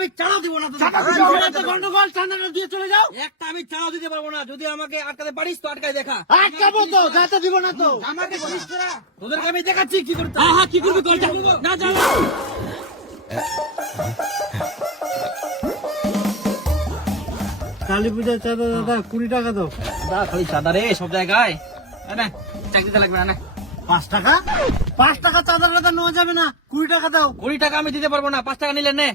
আমি চালাও দিব না। চাঁদা গন্ডগোল দিয়ে চলে যাও। একটা আমি চালাও দিতে পারব না। যদি আমাকে আটকাতে পারিস তো আটকাই দেখা। আটকাবো তো দিব না তো। আমাকে বলিস তোরা তোদেরকে আমি দেখাচ্ছি কি করতে হ্যাঁ। হ্যাঁ কি করবি কর না কালী পূজার চাঁদা দাদা কুড়ি টাকা দাও। দা খালি সাদা রে সব জায়গায়। নে, চাকরি দিতে লাগবে না। পাঁচ টাকা? পাঁচ টাকা চাঁদা টাদা নেওয়া যাবে না। কুড়ি টাকা দাও। কুড়ি টাকা আমি দিতে পারব না পাঁচ টাকা নিলে নে।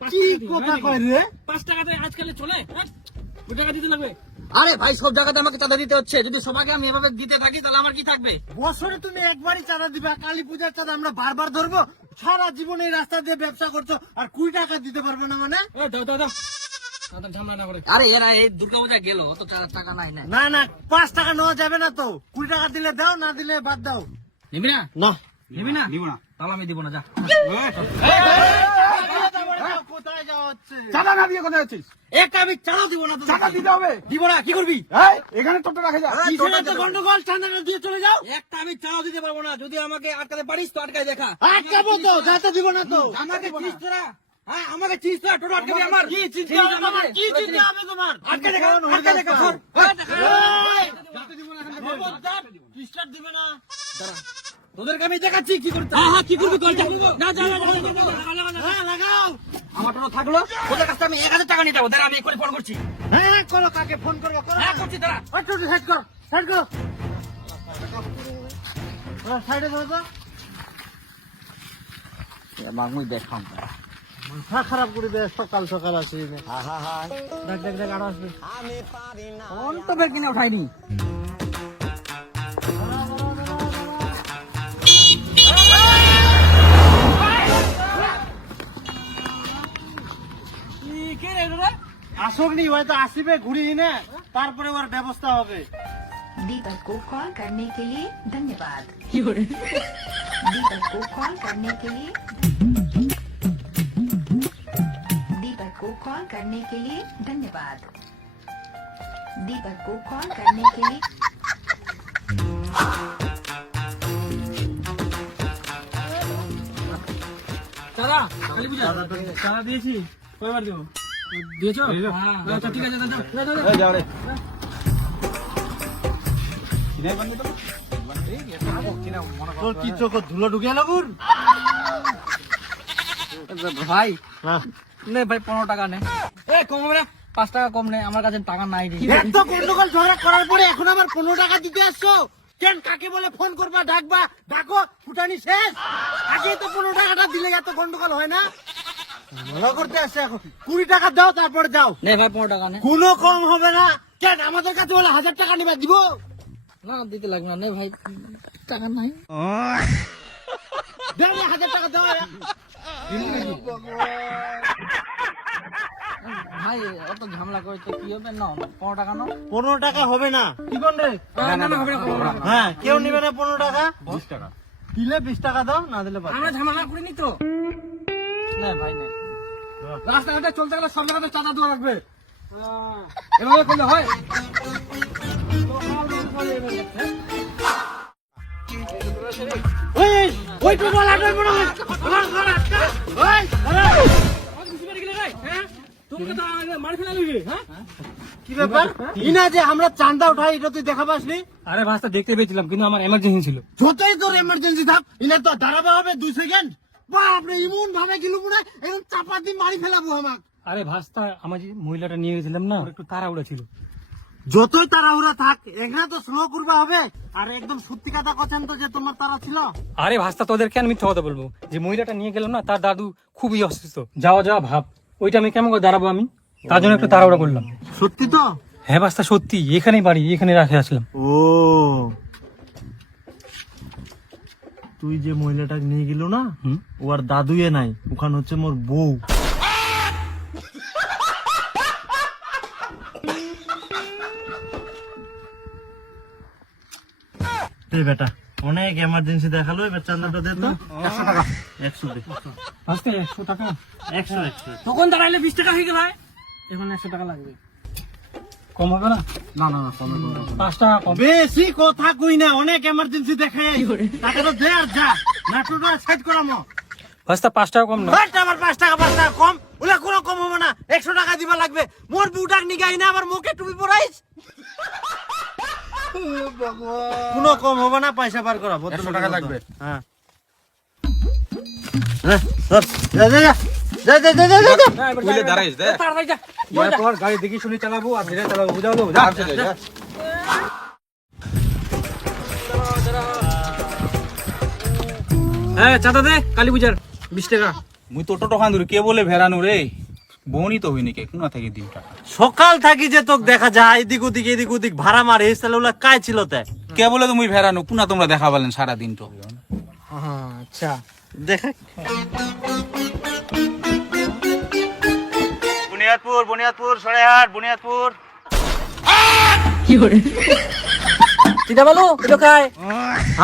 কি কথা কয় রে? পাঁচ টাকাতে আজকাল চলে হ্যাঁ? টাকা দিতে লাগবে। আরে ভাই সব জায়গাতে আমাকে চাঁদা দিতে হচ্ছে। যদি সবাইকে আমি এভাবে দিতে থাকি তাহলে আমার কি থাকবে? বছরে তুমি একবারই চাঁদা দিবা কালী পূজার চাঁদা আমরা বারবার ধরবো। সারা জীবনে এই রাস্তা দিয়ে ব্যবসা করছ আর কুড়ি টাকা দিতে পারবে না মানে? আরে এরা এই দুর্গা পূজা গেল অত টা- টাকা নাই না না না পাঁচ টাকা নেওয়া যাবে না তো। কুড়ি টাকা দিলে দাও না দিলে বাদ দাও। নিবি না? না। নিবি না? নিব না। তাহলে আমি দিব না যা। চাঁদা না দিয়ে কোথায় আছিস একটা আমি চালাও দিব না। চাঁদা দিতে হবে দিব না কি করবি এখানে টোটো রাখে যা কিসের গন্ডগোল চাঁদাটা দিয়ে চলে যাও একটা আমি চালাও দিতে পারব না যদি আমাকে আটকাতে পারিস তো আটকাই দেখা আটকাবো তো যাতে দিব না তো আমাকে চিনিস তোরা হ্যাঁ আমাকে চিনিস তোরা টোটো আটকাবি আমার কি চিন্তা হবে তোমার? কি চিন্তা হবে তোমার আটকে দেখা আটকে দেখা সর খবরদার, কিস্টার দিবে না তোদেরকে আমি দেখাচ্ছি কি করতে হ্যাঁ হ্যাঁ কি করবি কর না। হ্যাঁ লাগাও আমার থাকল। ওদের কাছ আমি এক হাজার টাকা নিতে দাঁড়া আমি এক্ষুনি ফোন করছি। হ্যাঁ করো কাকে ফোন করব করো। হ্যাঁ করছি দাঁড়া। একটু সাইড কর সাইড করো। সাইডে করো তো? মাগুই দেখাম মাথা খারাপ করে দেয় সকাল সকাল আসি। দেখ দেখ দেখ আরও আসবে। ফোন তো বের কিনে উঠাইনি। আসুক নি হয়তো আসিবে ঘুরি নে তারপরে ওর ব্যবস্থা হবে दीपक को कॉल करने के लिए धन्यवाद दीपक को कॉल करने के लिए दीपक को कॉल करने के लिए धन्यवाद दीपक को कॉल करने के लिए দাদা কালী পূজা দাদা দিয়েছি কয়বার দেবো দিয়েছ? হ্যাঁ আচ্ছা ঠিক আছে গুর? ভাই হ্যাঁ। নে ভাই পনেরো টাকা নে। এ কম না পাঁচ টাকা কম নে আমার কাছে টাকা নাই রে। এত গন্ডগোল ঝগড়া করার পরে এখন আবার পনেরো টাকা দিতে আসছো। কেন কাকে বলে ফোন করবা ডাকবা? ডাকো ফুটানি শেষ। আগে তো পনেরো টাকাটা দিলে এত গন্ডগোল হয় না। ভালো করতে আসছে এখন। কুড়ি টাকা দাও তারপরে যাও নে ভাই পনেরো টাকা নে। কোনো কম হবে না। কেন? আমাদের কাছে বলে হাজার টাকা নিবা দিব? না দিতে লাগবে না। নে ভাই টাকা নাই। দাও না, হাজার টাকা দাও। ভাই অত ঝামেলা করে তো কি হবে? না পনেরো টাকা নাও। পনেরো টাকা হবে না। কি কোন রে? না না হবে না হ্যাঁ কেউ নিবে না পনেরো টাকা। বিশ টাকা। দিলে বিশ টাকা দাও না দিলে। আমরা ঝামেলা করিনি তো। না ভাই না। রাস্তাঘাটে চলতে গেলে সব জায়গাতে চাঁদা দেওয়া লাগবে। এভাবে করলে হয়? ওই তো বলা মনে হয়? হ্যাঁ? কি ব্যাপার? ইনা যে আমরা চান্দা উঠাই এটা তুই দেখা পাসনি? আরে দেখতে পেয়েছিলাম কিন্তু আমার এমার্জেন্সি ছিল। যতই তোর এমার্জেন্সি থাক ইনা তো দাঁড়াবে হবে দুই সেকেন্ড বাপরে ইমন ভাবে গেল মনে চাপা দিয়ে মারি ফেলাবো আমাক। আরে ভাস্তা আমার যে মহিলাটা নিয়ে গেছিলাম না একটু তাড়াহুড়া ছিল। যতই তাড়াহুড়া থাক এখানে তো স্লো করবা হবে। আর একদম সত্যি কথা কথা তো যে তোমার তারা ছিল। আরে ভাস্তা তোদেরকে আমি মিথ্যা কথা বলব। যে মহিলাটা নিয়ে গেলাম না তার দাদু খুবই অসুস্থ। যাওয়া যাওয়া ভাব। ওইটা আমি কেমন করে দাঁড়াবো আমি? তার জন্য একটু তাড়াহুড়া করলাম। সত্যি তো? হ্যাঁ ভাস্তা সত্যি। এখানেই বাড়ি এখানে রাখে আসলাম। ও। তুই যে মহিলাটা নিয়ে গেল না ও আর দাদুয়ে নাই ওখানে হচ্ছে মোর বউ। বেটা অনেক এমার্জেন্সি দেখাল এবার চান্দাটা দে তো। একশো টাকা। একশো দে। একশো টাকা? একশো একশো। তখন দাঁড়াইলে বিশ টাকা হয়ে গেল এখন একশো টাকা লাগবে। কম হবে না? না না না কমে পাঁচ টাকা কম। বেশি কথা কই না অনেক এমার্জেন্সি দেখাই টাকা তো দে আর যা। নাটুটা সাইড করামো। ফার্স্ট পাঁচ টাকা কম না? আবার পাঁচ টাকা পাঁচ টাকা কম। ওলা কোনো কম হবে না। একশো টাকা দিবা লাগবে। মোর বুটাক নিগাই না আমার মুখে টুপি পরাইস। কোনো কম হবে না পয়সা বার করা। একশো টাকা লাগবে। হ্যাঁ। যা, যা, যা। যা, যা, যা, যা, যা, যা। তুইলে দাঁড়াইস দে তাড়াতাড়ি যা। গাড়ি দেখি শুনে চালাবো আর ধীরে চালাবো বুঝাবো। যা যা হ্যাঁ চাঁদা দে কালী পূজার বিশ টাকা। মুই তো টোটো খান কে বলে ভেড়ানো রে? বউনি তো হইনি কে কোনা থেকে দিন টাকা? সকাল থাকি যে তোকে দেখা যায় এদিক ওদিক এদিক ওদিক ভাড়া মারে তাহলে ওগুলা কায় ছিল তে? কে বলে তুমি ভেড়ানো? কোনা তোমরা দেখা পালেন সারা দিন তো আচ্ছা। দেখা বুনিয়াদপুর বুনিয়াদপুর সরাইহাট বুনিয়াদপুর। চিন্তা ভালো এটা খায়?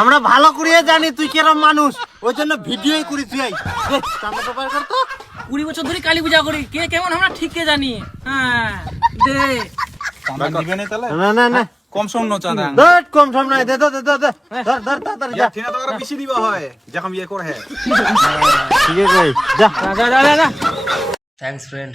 আমরা ভালো করিয়ে জানি তুই কেরম মানুষ। ওই জন্য ভিডিওই করি তুই আই। দে, চাঁদা তো বার কর তো। কুড়ি বছর ধরে কালী পূজা করি। কে কেমন আমরা ঠিক কে জানি। হ্যাঁ দে। দিবে না তাহলে? না না না। কম সম নো চাঁদা। ধর কম সম নাই। দে দে দে, দে ধর ধর তাড়াতাড়ি যা। ঠিনা তো আরও বেশি দিবা হয়। যখন বিয়ে করে হ্যাঁ। ঠিক আছে যা যা যা যা। Thanks friend.